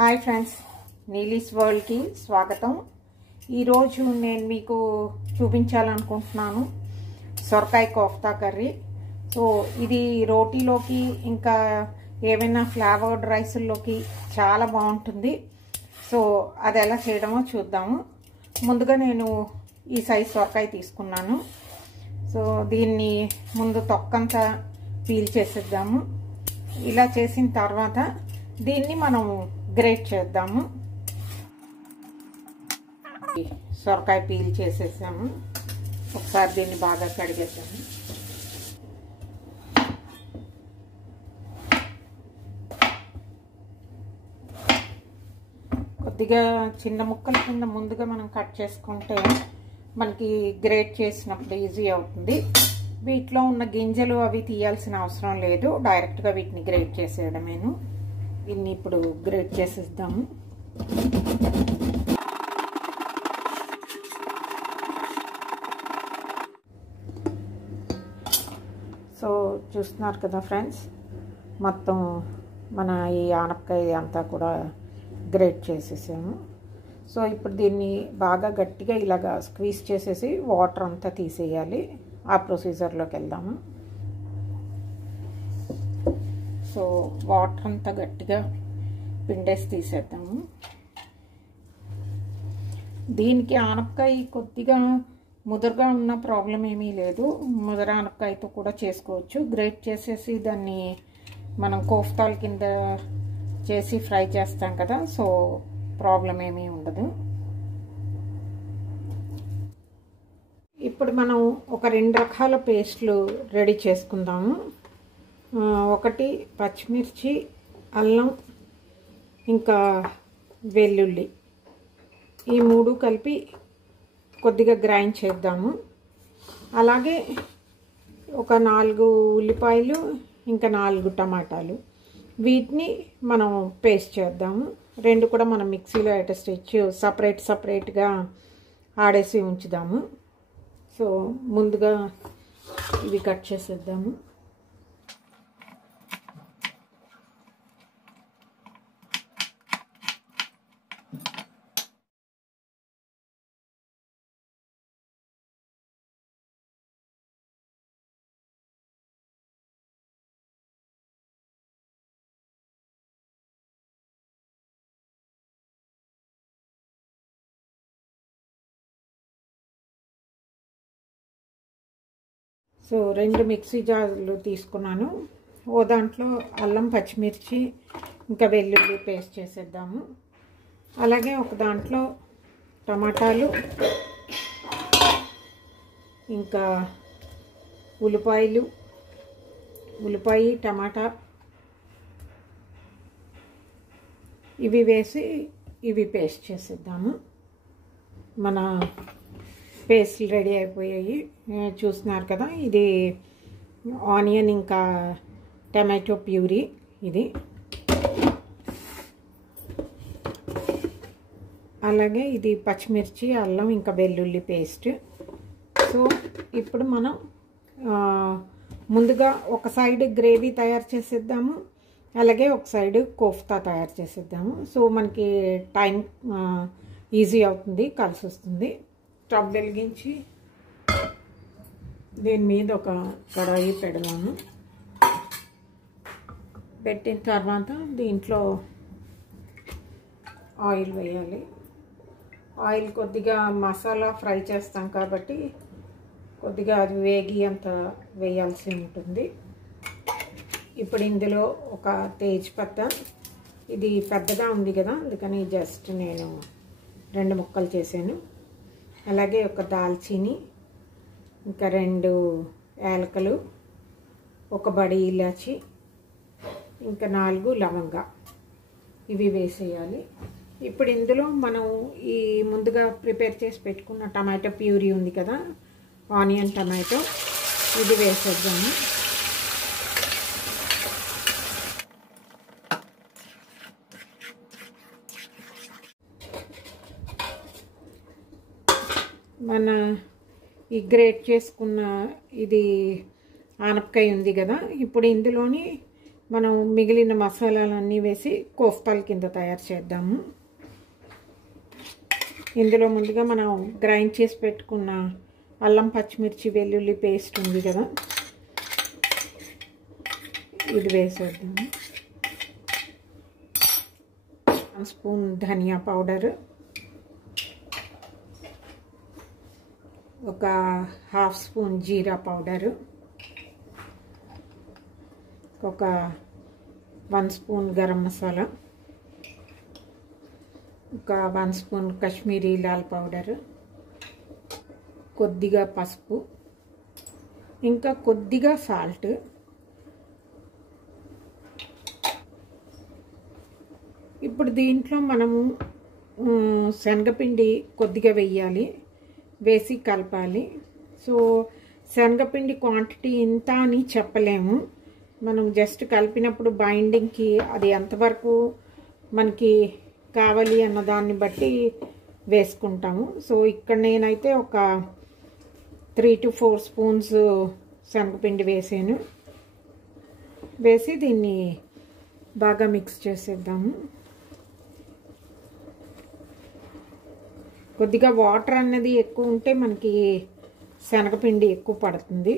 Hi friends, నీలీస్ వరల్డ్కి స్వాగతం. ఈరోజు నేను మీకు చూపించాలనుకుంటున్నాను సొరకాయ కోఫ్తా కర్రీ. సో ఇది రోటీలోకి ఇంకా ఏమైనా ఫ్లేవర్డ్ రైస్లోకి చాలా బాగుంటుంది. సో అది ఎలా చేయడమో చూద్దాము. ముందుగా నేను ఈ సైజ్ సొరకాయ తీసుకున్నాను. సో దీన్ని ముందు తొక్కంతా పీల్ చేసేద్దాము. ఇలా చేసిన తర్వాత దీన్ని మనం గ్రేట్ చేద్దాము. సొరకాయ పీల్ చేసేసాము. ఒకసారి దీన్ని బాగా కడిగేద్దాము. కొద్దిగా చిన్న ముక్కల కింద ముందుగా మనం కట్ చేసుకుంటే మనకి గ్రేట్ చేసినప్పుడు ఈజీ అవుతుంది. వీటిలో ఉన్న గింజలు అవి తీయాల్సిన అవసరం లేదు, డైరెక్ట్గా వీటిని గ్రేట్ చేసేయడమేను. దీన్ని ఇప్పుడు గ్రేట్ చేసేద్దాము. సో చూస్తున్నారు కదా ఫ్రెండ్స్, మొత్తం మన ఈ ఆనపకాయ అంతా కూడా గ్రేట్ చేసేసాము. సో ఇప్పుడు దీన్ని బాగా గట్టిగా ఇలాగా స్క్వీజ్ చేసేసి వాటర్ అంతా తీసేయాలి. ఆ ప్రొసీజర్లోకి వెళ్దాము. సో వాటర్ అంతా గట్టిగా పిండేసి తీసేద్దాము. దీనికి ఆనపకాయ కొద్దిగా ముదురుగా ఉన్న ప్రాబ్లం ఏమీ లేదు. ముదర ఆనపకాయతో కూడా చేసుకోవచ్చు. గ్రేట్ చేసేసి దాన్ని మనం కోఫ్తాల కింద చేసి ఫ్రై చేస్తాం కదా, సో ప్రాబ్లం ఏమీ ఉండదు. ఇప్పుడు మనం ఒక 2 రకాల పేస్ట్లు రెడీ చేసుకుందాము. ఒకటి పచ్చిమిర్చి, అల్లం, ఇంకా వెల్లుల్లి, ఈ 3 కలిపి కొద్దిగా గ్రైండ్ చేద్దాము. అలాగే ఒక 4 ఉల్లిపాయలు, ఇంకా 4 టమాటాలు, వీటిని మనం పేస్ట్ చేద్దాము. 2 కూడా మనం మిక్సీలో అటెస్ట్ సపరేట్గా ఆడేసి ఉంచుదాము. సో ముందుగా ఇవి కట్ చేసేద్దాము. సో 2 మిక్సీ జార్లు తీసుకున్నాను. ఓ దాంట్లో అల్లం, పచ్చిమిర్చి, ఇంకా వెల్లుల్లి పేస్ట్ చేసేద్దాము. అలాగే ఒక దాంట్లో టమాటాలు, ఇంకా ఉల్లిపాయ, టమాటా ఇవి వేసి ఇవి పేస్ట్ చేసేద్దాము. మన పేస్ట్ రెడీ అయిపోయాయి. చూస్తున్నారు కదా, ఇది ఆనియన్ ఇంకా టమాటో ప్యూరీ. ఇది అలాగే ఇది పచ్చిమిర్చి, అల్లం, ఇంకా వెల్లుల్లి పేస్ట్. సో ఇప్పుడు మనం ముందుగా ఒక సైడ్ గ్రేవీ తయారు చేసేద్దాము. అలాగే ఒక సైడ్ కోఫ్తా తయారు చేసేద్దాము. సో మనకి టైం ఈజీ అవుతుంది, కలిసి వస్తుంది. స్టవ్ వెలిగించి దీని మీద ఒక కడాయి పెడదాము. పెట్టిన తర్వాత దీంట్లో ఆయిల్ వేయాలి. ఆయిల్ కొద్దిగా మసాలా ఫ్రై చేస్తాం కాబట్టి కొద్దిగా అది వేగి అంత వేయాల్సి ఉంటుంది. ఇప్పుడు ఇందులో ఒక తేజ్పత్తా, ఇది పెద్దగా ఉంది కదా అందుకని జస్ట్ నేను 2 ముక్కలు చేశాను. అలాగే ఒక దాల్చీని, ఇంకా 2 యాలకులు, ఒక బడి ఇలాచి, ఇంకా 4 లవంగా, ఇవి వేసేయాలి. ఇప్పుడు ఇందులో మనం ఈ ముందుగా ప్రిపేర్ చేసి పెట్టుకున్న టమాటో ప్యూరీ ఉంది కదా, ఆనియన్ టమాటో, ఇది వేసేద్దాము. మన ఈ గ్రేట్ చేసుకున్న ఇది ఆనపకాయ ఉంది కదా, ఇప్పుడు ఇందులోని మనం మిగిలిన మసాలాలన్నీ వేసి కోఫ్తాల కింద తయారు చేద్దాము. ఇందులో ముందుగా మనం గ్రైండ్ చేసి పెట్టుకున్న అల్లం పచ్చిమిర్చి వెల్లుల్లి పేస్ట్ ఉంది కదా, ఇది వేసేద్దాము. 1 స్పూన్ ధనియా పౌడర్, ఒక 1/2 స్పూన్ జీరా పౌడరు, ఒక 1 స్పూన్ గరం మసాలా, ఒక 1 స్పూన్ కాశ్మీరీ లాల్ పౌడర్, కొద్దిగా పసుపు, ఇంకా కొద్దిగా సాల్ట్. ఇప్పుడు దీంట్లో మనము శనగపిండి కొద్దిగా వేయాలి, వేసి కలపాలి. సో శనగపిండి క్వాంటిటీ ఇంత అని చెప్పలేము, మనం జస్ట్ కలిపినప్పుడు బైండింగ్కి అది ఎంతవరకు మనకి కావాలి అన్న దాన్ని బట్టి వేసుకుంటాము. సో ఇక్కడ నేనైతే ఒక 3 to 4 స్పూన్స్ శనగపిండి వేసాను. వేసి దీన్ని బాగా మిక్స్ చేసేద్దాము. కొద్దిగా వాటర్ అనేది ఎక్కువ ఉంటే మనకి శనగపిండి ఎక్కువ పడుతుంది.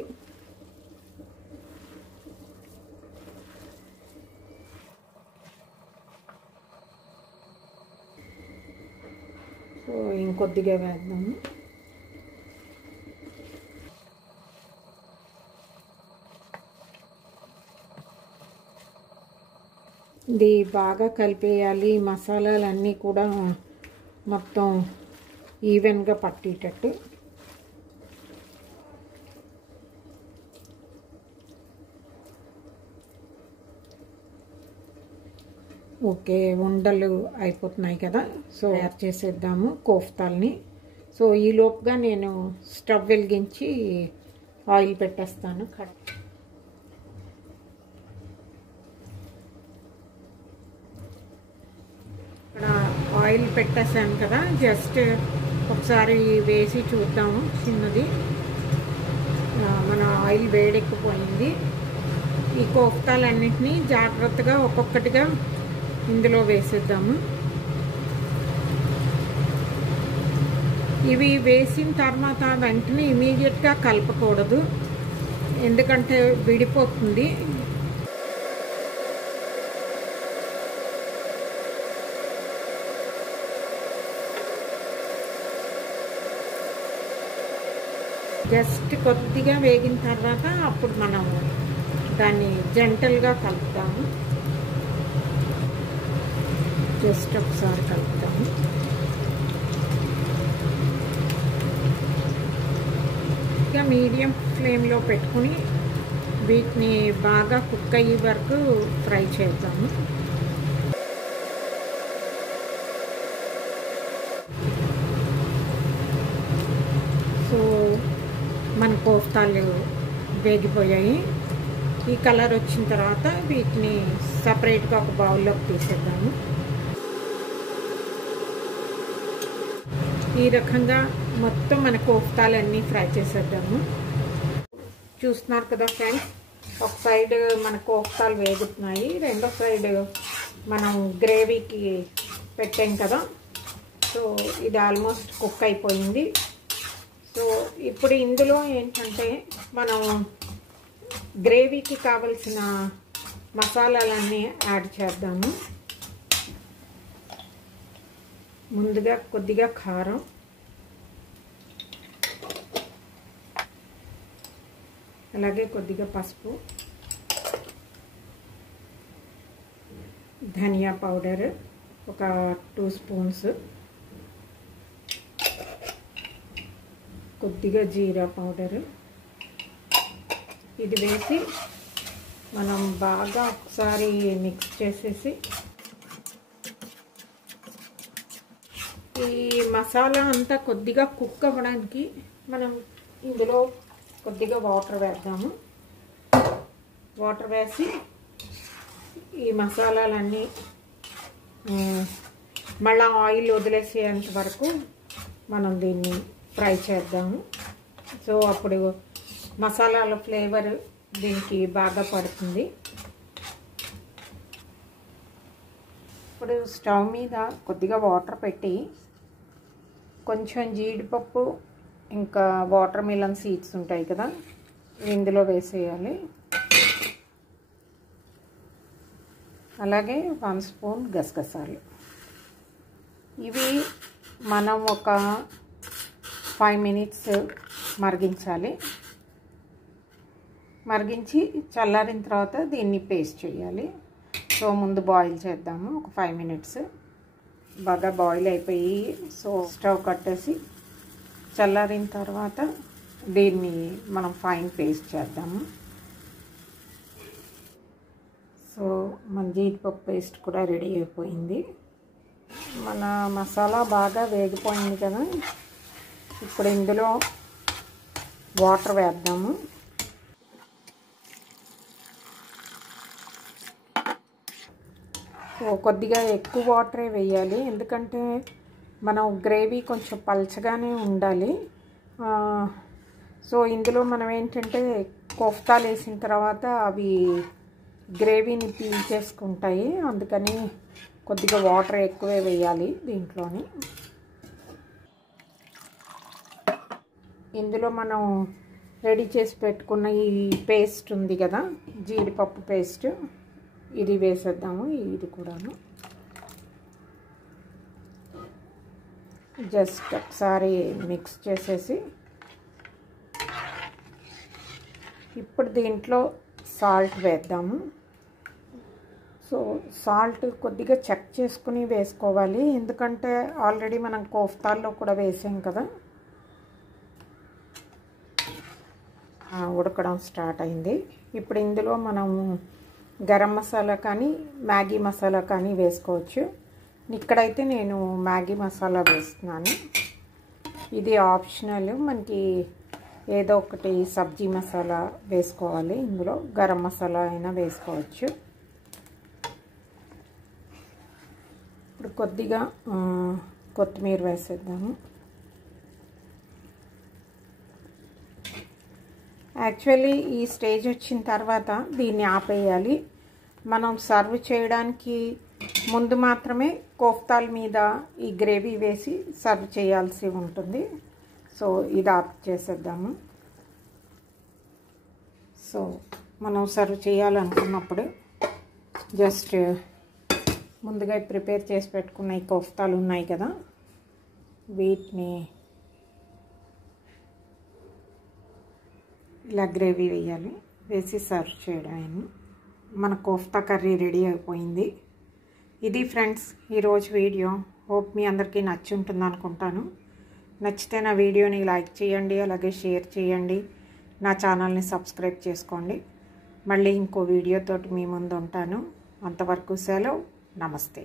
సో ఇంకొద్దిగా వేద్దాము. ఇది బాగా కలిపేయాలి, మసాలాలన్నీ కూడా మొత్తం ఈవెన్గా పట్టేటట్టు. ఓకే, ఉండలు అయిపోతున్నాయి కదా, సో తయారు చేసేద్దాము కోఫ్తాల్ని. సో ఈ లోపుగా నేను స్టవ్ వెలిగించి ఆయిల్ పెట్టేస్తాను. ఇక్కడ ఆయిల్ పెట్టేసాను కదా, జస్ట్ ఒకసారి వేసి చూద్దాము. చిన్నది మన ఆయిల్ వేడెక్కిపోయింది. ఈ కోఫ్తాలన్నింటినీ జాగ్రత్తగా ఒక్కొక్కటిగా ఇందులో వేసేద్దాము. ఇవి వేసిన తర్వాత వెంటనే ఇమీడియట్గా కలపకూడదు, ఎందుకంటే విడిపోతుంది. జస్ట్ కొద్దిగా వేగిన తర్వాత అప్పుడు మనం దాన్ని జెంటల్గా కలుపుతాము. జస్ట్ ఒకసారి కలుపుతాము. ఇక మీడియం ఫ్లేమ్లో పెట్టుకుని వీటిని బాగా కుక్ అయ్యే వరకు ఫ్రై చేద్దాము. సో మన కోఫ్తాలు వేగిపోయాయి. ఈ కలర్ వచ్చిన తర్వాత వీటిని సపరేట్గా ఒక బౌల్లోకి తీసేద్దాము. ఈ రకంగా మొత్తం మన కోఫ్తాలన్నీ ఫ్రై చేసేద్దాము. చూస్తున్నారు కదా ఫ్రెండ్స్, ఒక సైడ్ మన కోఫ్తాలు వేగుతున్నాయి, రెండో సైడ్ మనం గ్రేవీకి పెట్టాం కదా, సో ఇది ఆల్మోస్ట్ కుక్ అయిపోయింది. సో ఇప్పుడు ఇందులో ఏంటంటే మనం గ్రేవీకి కావలసిన మసాలాలన్నీ యాడ్ చేద్దాము. ముందుగా కొద్దిగా కారం, అలాగే కొద్దిగా పసుపు, ధనియా పౌడర్ ఒక 2 స్పూన్స్, కొద్దిగా జీరా పౌడరు, ఇది వేసి మనం బాగా ఒకసారి మిక్స్ చేసేసి ఈ మసాలా అంతా కొద్దిగా కుక్ అవ్వడానికి మనం ఇందులో కొద్దిగా వాటర్ వేద్దాము. వాటర్ వేసి ఈ మసాలాలన్నీ మళ్ళీ ఆయిల్ వదిలేసేంత వరకు మనం దీన్ని ఫ్రై చేద్దాము. సో అప్పుడు మసాలాల ఫ్లేవర్ దీనికి బాగా పడుతుంది. ఇప్పుడు స్టవ్ మీద కొద్దిగా వాటర్ పెట్టి కొంచెం జీడిపప్పు ఇంకా వాటర్ మిలన్ సీడ్స్ ఉంటాయి కదా, ఇందులో వేసేయాలి. అలాగే 1 స్పూన్ గసగసాలు. ఇవి మనం ఒక 5 మినిట్స్ మరిగించాలి. మరిగించి చల్లారిన తర్వాత దీన్ని పేస్ట్ చేయాలి. సో ముందు బాయిల్ చేద్దాము ఒక 5 మినిట్స్. బాగా బాయిల్ అయిపోయి సో స్టవ్ కట్టేసి చల్లారిన తర్వాత దీన్ని మనం ఫైన్ పేస్ట్ చేద్దాము. సో మన జీడిపప్పు పేస్ట్ కూడా రెడీ అయిపోయింది. మన మసాలా బాగా వేగిపోయింది కదా, ఇప్పుడు ఇందులో వాటర్ వేద్దాము. సో కొద్దిగా ఎక్కువ వాటరే వేయాలి, ఎందుకంటే మనం గ్రేవీ కొంచెం పల్చగానే ఉండాలి. సో ఇందులో మనం ఏంటంటే కోఫ్తాలు వేసిన తర్వాత అవి గ్రేవీని పీల్చేసుకుంటాయి, అందుకని కొద్దిగా వాటర్ ఎక్కువే వేయాలి దీంట్లోని. ఇందులో మనం రెడీ చేసి పెట్టుకున్న ఈ పేస్ట్ ఉంది కదా, జీడిపప్పు పేస్ట్, ఇది వేసేద్దాము. ఇది కూడాను జస్ట్ ఒకసారి మిక్స్ చేసేసి ఇప్పుడు దీంట్లో సాల్ట్ వేద్దాము. సో సాల్ట్ కొద్దిగా చెక్ చేసుకుని వేసుకోవాలి, ఎందుకంటే ఆల్రెడీ మనం కోఫ్తాల్లో కూడా వేసాం కదా. ఉడకడం స్టార్ట్ అయింది. ఇప్పుడు ఇందులో మనం గరం మసాలా కానీ మ్యాగీ మసాలా కానీ వేసుకోవచ్చు. ఇక్కడైతే నేను మ్యాగీ మసాలా వేస్తున్నాను. ఇది ఆప్షనల్, మనకి ఏదో ఒకటి సబ్జీ మసాలా వేసుకోవాలి. ఇందులో గరం మసాలా అయినా వేసుకోవచ్చు. ఇప్పుడు కొద్దిగా కొత్తిమీర వేసేద్దాము. యాక్చువల్లీ ఈ స్టేజ్ వచ్చిన తర్వాత దీన్ని ఆపేయాలి. మనం సర్వ్ చేయడానికి ముందు మాత్రమే కోఫ్తాల మీద ఈ గ్రేవీ వేసి సర్వ్ చేయాల్సి ఉంటుంది. సో ఇది ఆఫ్ చేసేద్దాము. సో మనం సర్వ్ చేయాలనుకున్నప్పుడు జస్ట్ ముందుగా ప్రిపేర్ చేసి పెట్టుకున్న ఈ కోఫ్తాలు ఉన్నాయి కదా, వీటిని ఇలా గ్రేవీ వేయాలి, వేసి సర్వ్ చేయడం. మన కోఫ్తా కర్రీ రెడీ అయిపోయింది. ఇది ఫ్రెండ్స్ ఈరోజు వీడియో. హోప్ మీ అందరికీ నచ్చి ఉంటుంది అనుకుంటాను. నచ్చితే నా వీడియోని లైక్ చేయండి, అలాగే షేర్ చేయండి, నా ఛానల్ని సబ్స్క్రైబ్ చేసుకోండి. మళ్ళీ ఇంకో వీడియోతోటి మీ ముందు ఉంటాను. అంతవరకు సెలవు. నమస్తే.